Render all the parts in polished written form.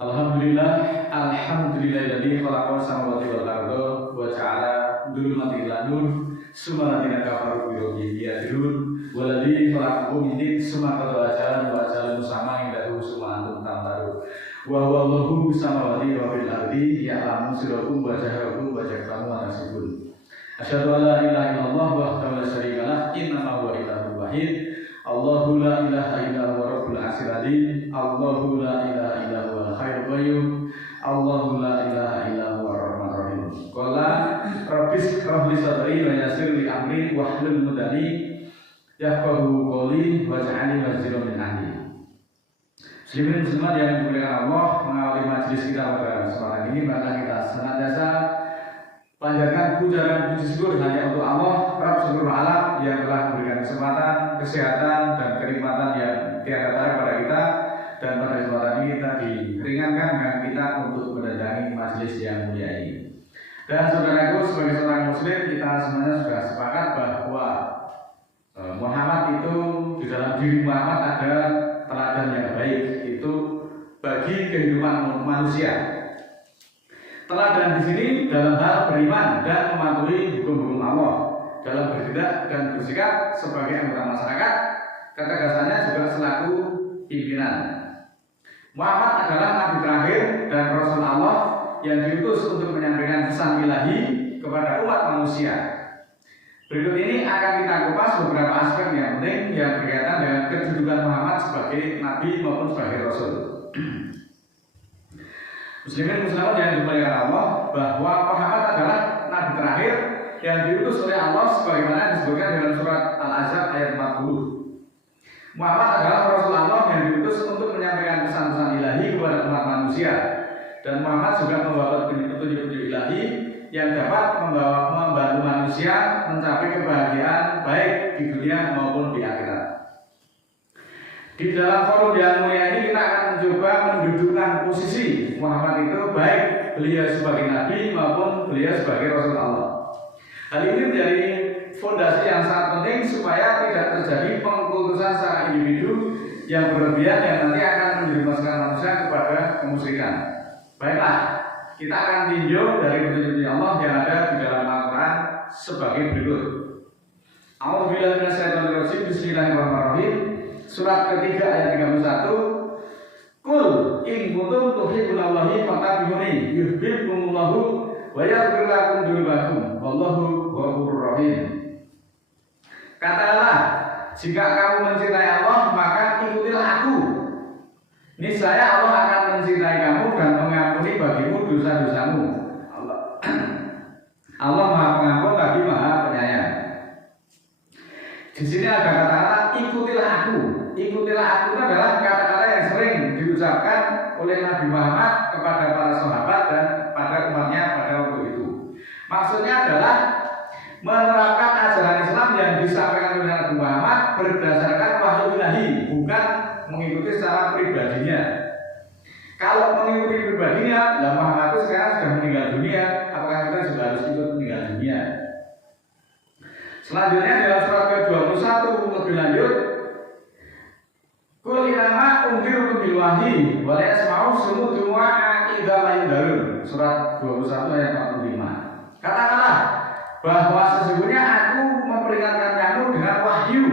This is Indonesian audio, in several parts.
Alhamdulillah, alhamdulillahilladzi khalaqa samawati wal arda wa ja'ala dzulumatil nur summa ladina kafaru bi rabbihim yadrun waladzi khalaqakum min summa qada'a wa ja'ala musama indahu summa antum tamtaru wa huwa Allahu samawati wa fil ardi ya'lamu sirrakum wa jahrakum wa jahrakum wa nasibun. Asyhadu an la ilaha illallah wahdahu la syarika lah innahu huwa ilahul wahid. Allahu la ilaha illa huwa rabbul arsyil azim. Allahu la ilaha illa huwal hayyul qayyum. Allahu la ilaha illa huwa arrahmanur rahim. Qala rabbis shrah li sadri wa yassir li amri wahlul 'uqdatam yafqahu qawli waj'alni waziran min amri. Muslimin muslimat yang dimuliakan Allah, mengawali majelis kita pada kesempatan ini, maka kita senantiasa panjatkan puja dan puji syukur hanya untuk Allah, Rabb seluruh alam yang telah memberikan kesempatan, kesehatan dan kenikmatan yang tiada tara kepada kita. Dan pada kesempatan ini kita diringankan dengan kita untuk mendatangi majelis yang mulia ini. Dan saudaraku, sebagai seorang muslim, kita semuanya sudah sepakat bahwa Muhammad itu, di dalam diri Muhammad ada teladan yang baik, itu bagi kehidupan manusia. Teladan di sini dalam hal beriman dan mematuhi hukum-hukum Allah, dalam bertindak dan bersikap sebagai anggota masyarakat, ketegasannya juga selaku pimpinan. Muhammad adalah nabi terakhir dan rasul Allah yang diutus untuk menyampaikan pesan ilahi kepada umat manusia. Berikut ini akan kita kupas beberapa aspek yang penting yang berkaitan dengan kedudukan Muhammad sebagai nabi maupun sebagai rasul. Muslimin muslimat yang dimuliakan Allah, bahwa Muhammad adalah nabi terakhir yang diutus oleh Allah sebagaimana disebutkan dalam surat Al-Ahzab ayat 40. Muhammad adalah rasul Allah yang diutus untuk menyampaikan pesan-pesan ilahi kepada umat manusia, dan Muhammad juga membawa petunjuk-petunjuk ilahi yang dapat membantu manusia mencapai kebahagiaan baik di dunia maupun di akhirat. Di dalam forum yang mulia ini kita akan mencoba mendudukkan posisi Muhammad itu, baik beliau sebagai nabi maupun beliau sebagai rasul Allah. Hal ini menjadi fondasi yang sangat penting supaya tidak terjadi pengkultusan secara individu yang berlebihan yang nanti akan menjerumuskan manusia kepada kemusyrikan. Baiklah, kita akan tinjau dari petunjuk Allah yang ada di dalam Al-Quran sebagai berikut. A'udzubillahi minasyaitonir rajim. Bismillahirrahmanirrahim. Surat ketiga ayat 31. Qul in kuntum tuhibbunallaha fattabi'uni yuhibbukumullahu wa yaghfir lakum dzunubakum wallahu ghafurur rahim. Katakanlah, jika kamu mencintai Allah, maka ikutilah aku. Niscaya Allah akan mencintai kamu dan mengampuni bagimu dosa-dosamu. Allah Maha Pengampun lagi Maha Penyayang. Di sini ada kata-kata ikutilah aku. Ikutilah aku itu adalah kata-kata yang sering diucapkan oleh Nabi Muhammad kepada para sahabat dan pada umatnya pada waktu itu. Maksudnya adalah menerapkan ajaran Islam yang disampaikan oleh Nabi Muhammad berdasarkan wahyu ilahi, bukan mengikuti secara pribadinya. Kalau mengikuti pribadinya, lah Muhammad itu sekarang sudah meninggal dunia, apakah kita juga harus ikut meninggal dunia? Selanjutnya dalam surat ke-21 lebih lanjut, Qul inama unzirukum bil wahyi wa la yasma'u summu du'a idza la yunzarun. Surat 21 ayat 45. Katakanlah bahwa sesungguhnya aku memperingatkan kamu dengan wahyu,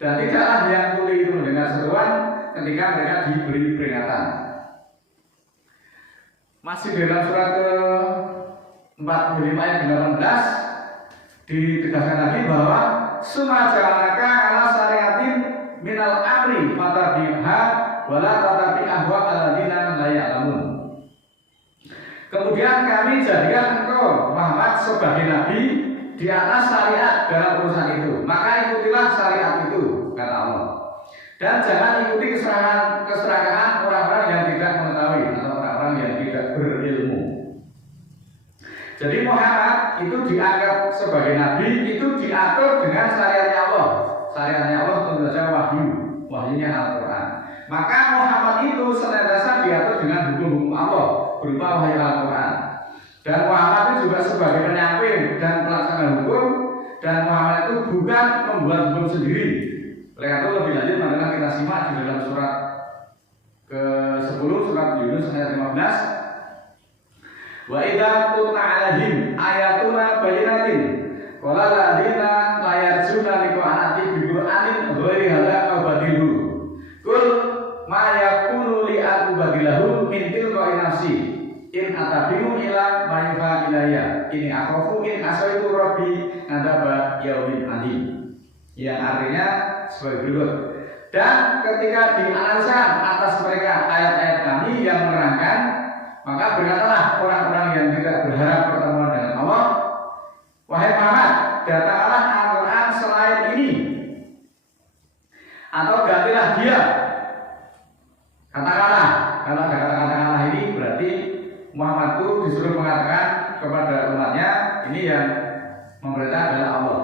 dan tidaklah yang tuli itu mendengar seruan ketika mereka diberi peringatan. Masih dalam surat ke-45 ayat 18 ditegaskan lagi bahwa sumaja'alaka ala syariatin minal amri fatabi'ha wala tatabi ahwa alladziina la ya'lamun. Kemudian kami jadikan engkau Muhammad sebagai nabi di atas syariat dalam urusan itu, maka ikutilah syariat itu, kata Allah. Dan jangan ikuti keserakahan orang-orang yang tidak mengetahui atau orang-orang yang tidak berilmu. Jadi Muhammad itu dianggap sebagai nabi, itu diatur dengan syariatnya Allah. Syariatnya Allah tentu saja wahyunya Al-Quran. Maka Muhammad itu senantiasa diatur dengan hukum-hukum Allah berupa wahyu Al-Quran. Dan Muhammad itu juga sebagai penyamping dan pelaksana hukum, dan Muhammad itu bukan membuat hukum sendiri. Oleh itu lebih lanjut marilah kita simak di dalam surat ke-10 surat Yunus ayat 15. Wa idza tutla 'alaihim ayatuna bayyinatin qala alladziina la yarjuna liqa'ati bi Qur'anin ghairi hadza aw badilu qul ma yakunu li aqubadilahu min tilqa'i nafsi in atabiu ila ma yuha ilayya ini akhafu in asaitu rabbi adaba yaumin adim, yang artinya sebagai berikut. Dan ketika dianalisa atas mereka ayat-ayat kami yang menerangkan, maka berkatalah orang-orang yang tidak berharap pertemuan dengan Allah, wahai Muhammad, datanglah Al-Quran selain ini, atau gantilah dia. Katakanlah, kalau ada kata-katakanlah ini berarti Muhammad itu disuruh mengatakan kepada umatnya, ini yang memerintah adalah Allah.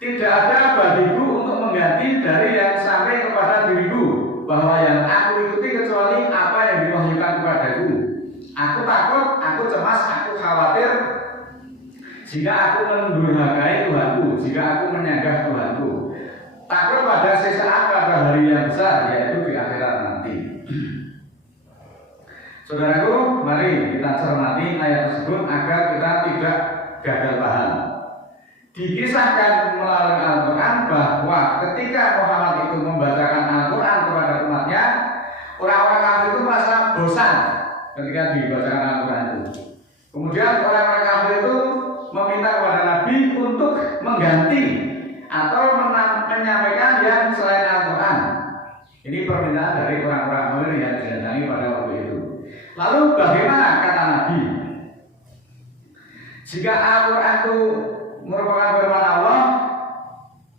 Tidak ada bagiku untuk mengganti dari yang sampai kepada diriku, bahwa yang aku ikuti kecuali apa yang diwahyukan kepadaku. Aku takut, aku cemas, aku khawatir jika aku mendurhakai Tuhanku, jika aku menyanggah Tuhanku. Takut pada sesaat pada hari yang besar, yaitu di akhirat nanti. Saudaraku, mari kita cermati ayat tersebut agar kita tidak gagal paham. Dikisahkan melalui Al-Quran bahwa ketika Muhammad itu membacakan Al-Quran kepada umatnya, orang-orang kafir itu merasa bosan ketika dibacakan Al-Quran itu. Kemudian orang-orang kafir itu meminta kepada Nabi untuk mengganti atau menyampaikan yang selain Al-Quran. Ini permintaan dari orang-orang kafir yang didatangi pada waktu itu. Lalu bagaimana kata Nabi? Jika Al-Quran itu merupakan firman Allah,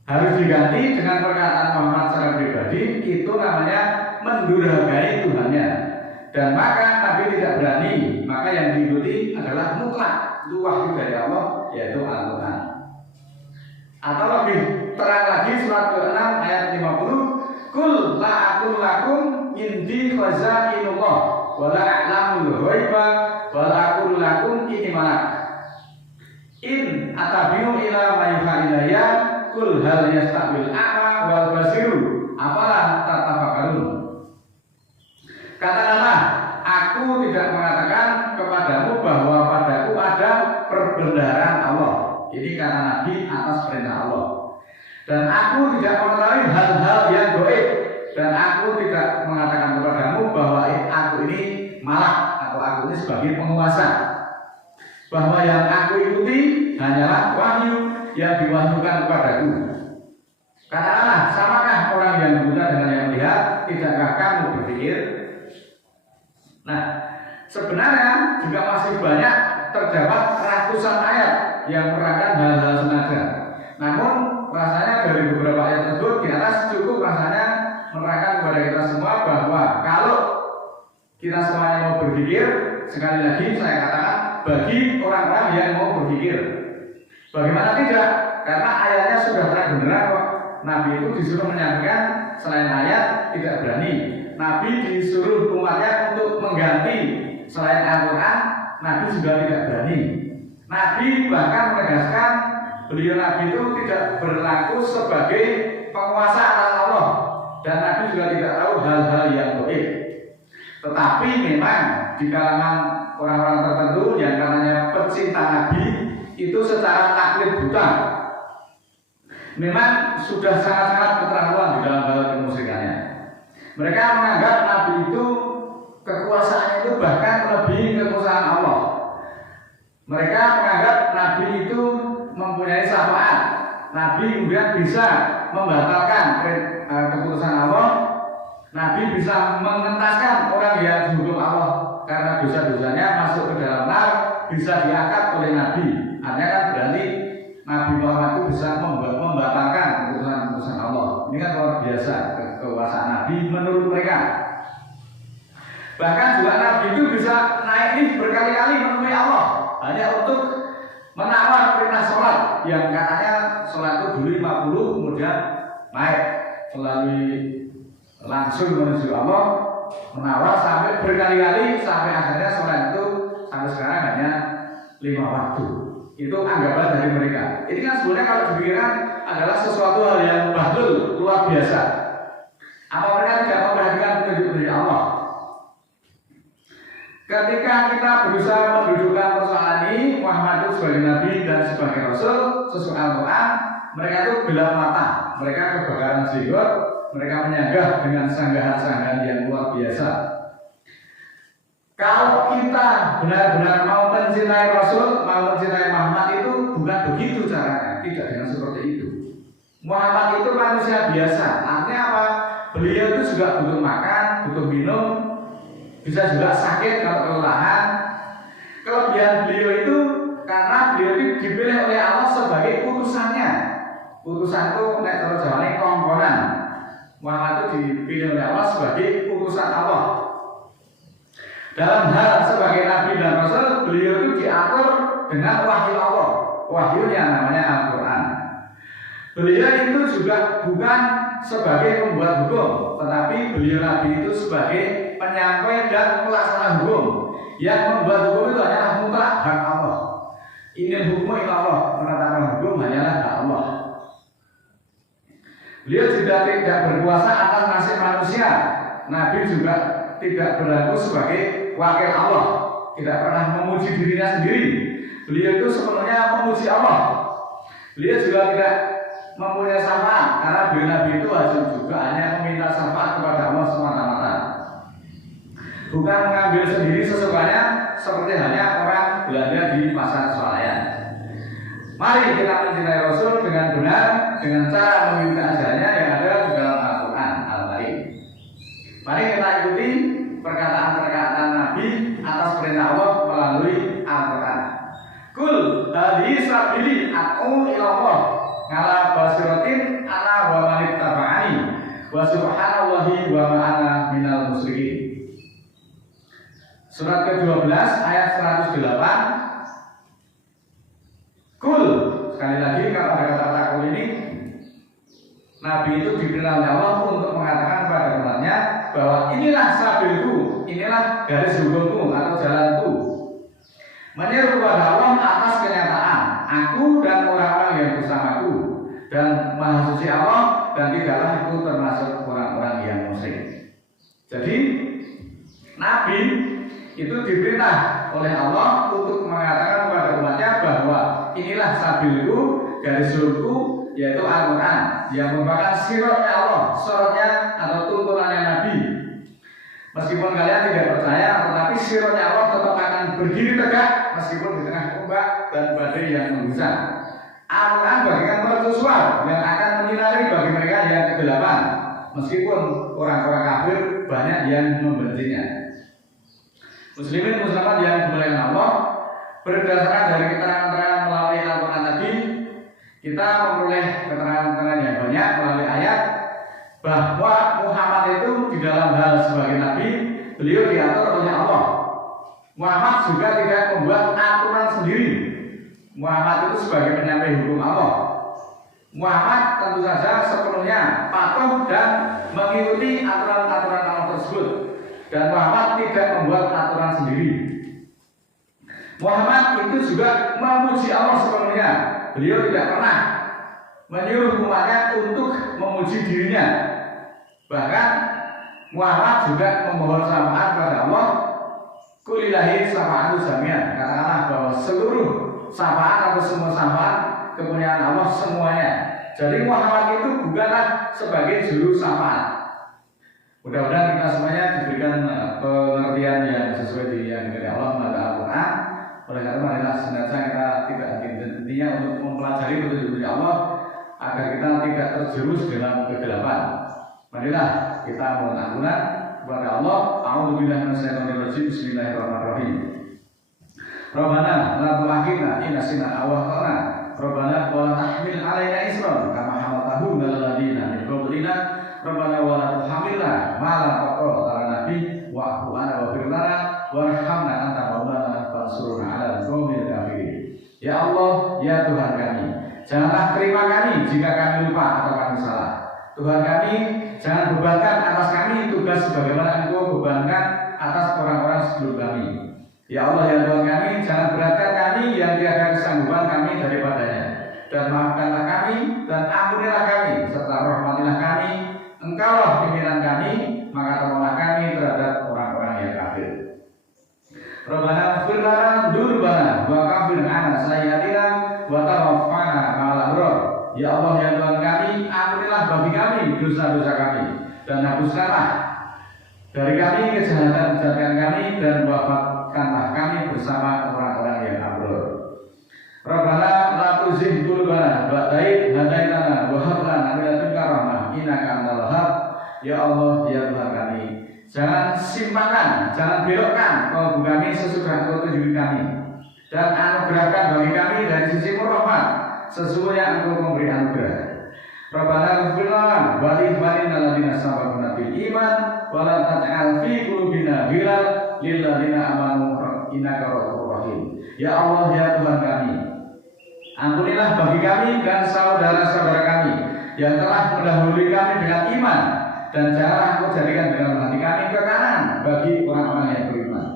harus diganti dengan perkataan Muhammad secara pribadi, itu namanya mendurhakai Tuhannya. Dan maka Nabi tidak berani, maka yang diikuti adalah mutlak, itu wahyu dari Allah, yaitu Al-Quran. Atau lebih terang lagi surat ke-6 ayat 50, Kul la akun lakum indi khazainullah wa la a'lamul ghaiba wa la aqul lakum inni malak in atabiu ila ma yuha ilayya kul hal yastawil a'ma wal basiru afala tatafakkarun. Katakanlah, aku tidak mengatakan kepadamu bahwa padaku ada perbendaharaan Allah. Ini kata Nabi atas perintah Allah. Dan aku tidak mengetahui hal-hal yang gaib, dan aku tidak mengatakan kepadamu bahwa aku ini malak atau aku ini sebagai penguasa. Bahwa yang aku ikuti hanyalah wahyu yang diwahyukan kepadaku. Katakanlah, samakah orang yang buta dengan yang melihat? Tidakkah kamu berpikir? Nah, sebenarnya juga masih banyak terdapat ratusan ayat yang menerangkan hal-hal senada. Namun rasanya dari beberapa ayat tersebut di atas cukup rasanya menerangkan kepada kita semua bahwa kalau kita semuanya mau berpikir, sekali lagi saya katakan, bagi orang-orang yang mau berpikir. Bagaimana tidak? Karena ayatnya sudah terang benerang kok. Nabi itu disuruh menyampaikan selain ayat tidak berani. Nabi disuruh umatnya untuk mengganti selain Al-Quran, Nabi juga tidak berani. Nabi bahkan menegaskan beliau Nabi itu tidak berlaku sebagai penguasa atas Allah, dan Nabi juga tidak tahu hal-hal yang gaib. Tetapi memang di kalangan orang-orang tertentu yang katanya pecinta Nabi itu secara taklid buta memang sudah sangat-sangat keterlaluan di dalam hal kemusikannya. Mereka menganggap Nabi itu kekuasaannya itu bahkan melebihi kekuasaan Allah. Mereka menganggap Nabi itu mempunyai syafaat. Nabi kemudian bisa membatalkan keputusan Allah. Nabi bisa mengentaskan orang yang dihukum Allah karena dosa-dosanya masuk ke dalam nar, bisa diangkat oleh Nabi. Artinya kan berarti Nabi Muhammad itu bisa membatalkan keputusan Allah. Ini kan luar biasa kekuasaan Nabi menurut mereka. Bahkan juga Nabi itu bisa naik lift berkali-kali menemui Allah hanya untuk menawar perintah sholat yang katanya sholat itu dulu 50 kemudian naik melalui langsung menuju Allah, menawar sampai berkali-kali sampai akhirnya sholat itu sampai sekarang hanya 5 waktu. Itu anggapan dari mereka. Ini kan sebenarnya kalau dipikirkan adalah sesuatu hal yang bahlul, luar biasa. Apa mereka tidak memperhatikan petunjuk dari Allah? Ketika kita berusaha mendudukkan persoalan ini, Muhammad itu sebagai Nabi dan sebagai Rasul sesuai Al-Quran, mereka itu gelap mata, mereka kebakaran jenggot, mereka menyanggah dengan sanggahan-sanggahan yang luar biasa. Kalau kita benar-benar mau mencintai Rasul, mau mencintai Muhammad itu bukan begitu caranya, tidak dengan seperti itu. Muhammad itu manusia biasa, artinya apa? Beliau itu juga butuh makan, butuh minum, bisa juga sakit kalau kelelahan. Kelebihan beliau itu karena beliau itu dipilih oleh Allah sebagai utusannya. Utusan itu nek cara Jawane kongkonan. Muhammad itu dipilih oleh Allah sebagai utusan Allah. Dalam hal sebagai Nabi dan Rasul, beliau itu diatur dengan wahyu Allah. Wahyunya namanya Al-Quran. Beliau itu juga bukan sebagai pembuat hukum, tetapi beliau Nabi itu sebagai penyampai dan pelaksana hukum. Yang membuat hukum itu hanyalah mutlak hak Allah. Ini hukum Allah, menetapkan hukum hanyalah hak Allah. Beliau juga tidak berkuasa atas nasib manusia. Nabi juga tidak berlaku sebagai wakil Allah, tidak pernah memuji dirinya sendiri. Beliau itu sepenuhnya memuji Allah. Beliau juga tidak mempunyai syafaat, karena beliau Nabi itu wajib juga hanya meminta syafaat kepada Allah semata-mata, bukan mengambil sendiri sesukanya seperti hanya orang belanja di pasar swalayan. Mari kita mencintai Rasul dengan benar, dengan cara mengikuti ajarannya yang ada di dalam Al-Quran Al-Karim. Mari kita ikuti perkataan-perkataan Nabi atas perintah Allah melalui Al-Quran. Kul hadhihi sabili ad'u ila Allah ala basiratin ana wa man ittaba'ani wa subhanallahi wa ma ana minal musyrikin. Surat ke-12 ayat 108. Kul, sekali lagi kalau ada kata-kata kul ini, Nabi itu diperintah oleh Allah untuk mengatakan kepada umatnya bahwa inilah sabilku, inilah garis hukumku atau jalanku. Menyeru kepada Allah atas kenyataan, aku dan orang-orang yang bersamaku, dan Maha Suci Allah, dan tidaklah itu termasuk orang-orang yang musyrik. Jadi Nabi itu diperintah oleh Allah untuk mengatakan kepada umatnya bahwa inilah sabilku, garis lurusku, yaitu Al-Quran yang merupakan sirotnya Allah, sirotnya atau tuntunannya Nabi. Meskipun kalian tidak percaya, tetapi sirotnya Allah tetap akan berdiri tegak meskipun di tengah ombak dan badai yang menghujam. Al-Quran bagaikan mercusuar yang akan menyinari bagi mereka yang kegelapan, meskipun orang-orang kafir banyak yang membencinya. Muslimin muslimat yang dimuliakan Allah, berdasarkan dari keterangan-keterangan melalui Al-Quran tadi, kita memperoleh keterangan-keterangan yang banyak melalui ayat bahwa Muhammad itu di dalam hal sebagai Nabi, beliau diatur oleh Allah. Muhammad juga tidak membuat aturan sendiri. Muhammad itu sebagai penyampai hukum Allah. Muhammad tentu saja sepenuhnya patuh dan mengikuti aturan-aturan Allah tersebut. Dan Muhammad tidak membuat aturan sendiri. Muhammad itu juga memuji Allah sepenuhnya. Beliau tidak pernah menyuruh umatnya untuk memuji dirinya. Bahkan Muhammad juga memohon syafaat kepada Allah. Kulillahi syafa'atu jami'an. Katakanlah bahwa seluruh syafaat atau semua syafaat kepunyaan Allah semuanya. Jadi Muhammad itu bukanlah sebagai juru syafaat. Mudah-mudahan kita semuanya diberikan pengertian yang sesuai dengan yang Allah melalui Al-Quran. Oleh karena marilah sengaja kita tidak intinya untuk mempelajari petunjuk Allah agar kita tidak terjerumus dalam kegelapan. Marilah kita mohon ampunan kepada Allah. A'udzubillahi minasyaitonir rajim. Bismillahirrahmanirrahim. Rabbana la tu'akhidna in nasina aw akhtana. Rabbana wa la tahmil 'alaina isran kama hamaltahu 'alal ladzina min qablina. Rabbana wa la tuhammilna ma la taqata lana bi wa'fu 'anna waghfir lana warhamna anta maulana fansurna 'alal qaumil kafirin. Ya Allah, ya Tuhan kami, janganlah terima kami jika kami lupa atau kami salah. Tuhan kami, jangan bebankan atas kami tugas sebagaimana Engkau bebankan atas orang-orang sebelum kami. Ya Allah, ya Tuhan kami, jangan beratkan kami yang tiada kesanggupan kami daripadanya. Dan maafkanlah kami dan ampunilah kami serta rahmatilah kami. Engkaulah pimpinan kami, maka tolonglah kami terhadap orang-orang yang kafir. Rabbana ighfir lana dzunubana wa kaffir 'anna sayyi'atina wa tawaffana ma'al abrar. Ya Allah ya Tuhan kami, ampunilah bagi kami dosa-dosa kami dan hapuskanlah dari kami kejahatan-kejahatan kami dan wafatkanlah kami bersama orang-orang yang abrar. Rabbana la tuzigh qulubana ba'da idh hadaitana wa hab lana min ladunka rahmah innaka antal wahhab. Ya Allah ya Tuhan kami, jangan simpanan, jangan belokkan kalbu kami sesudah Engkau tunjuki kami, dan anugerahkan bagi kami dari sisi-Mu rahmat sesungguhnya Engkau memberi anugerah. Rabbana ighfir lana wa li ikhwanina alladziina sabaquna bil iman wa la taj'al fi qulubina ghillan lil ladziina amanu innaka ra'ufur rahim. Ya Allah ya Tuhan kami, ampunilah bagi kami dan saudara-saudara kami yang telah mendahului kami dengan iman, dan janganlah Engkau jadikan dalam hati kami kekanan bagi orang-orang yang beriman.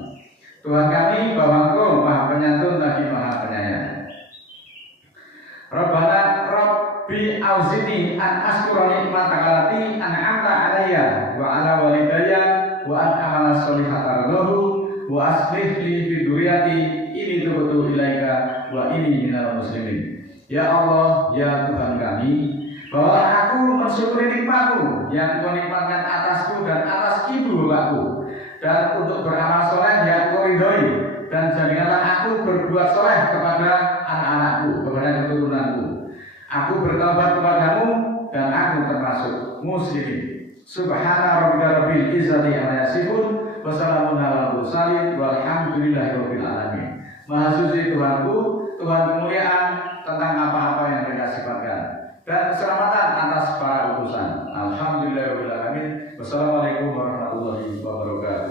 Tuhan kami, bahwa Engkau Maha Penyantun lagi Maha Penyayang. Rabbana Rabbi auzini an askura nikmataka allati an'amta 'alayya wa 'ala walidayya wa an amala sholihan tardahu wa aslih li fi dzurriyyati inni tubtu ilaika wa inni minal muslimin. Ya Allah ya Tuhan kami, bahwa aku mensyukuri nikmat-Mu yang Kau nikmatkan atasku dan atas ibu bapakku, dan untuk beramal soleh yang Kau ridhoi, dan jadikanlah aku berbuat soleh kepada anak-anakku, kepada keturunanku. Aku bertobat kepadamu dan aku termasuk muslimin. Subhana rabbika rabbil izzati amma yasifun wa salamun alal mursalin walhamdulillahi rabbil alamin. Maha suci Tuhanku, Tuhan kemuliaan tentang apa-apa yang mereka sifatkan, dan keselamatan atas para utusan. Alhamdulillahirabbil alamin. Wassalamualaikum warahmatullahi wabarakatuh.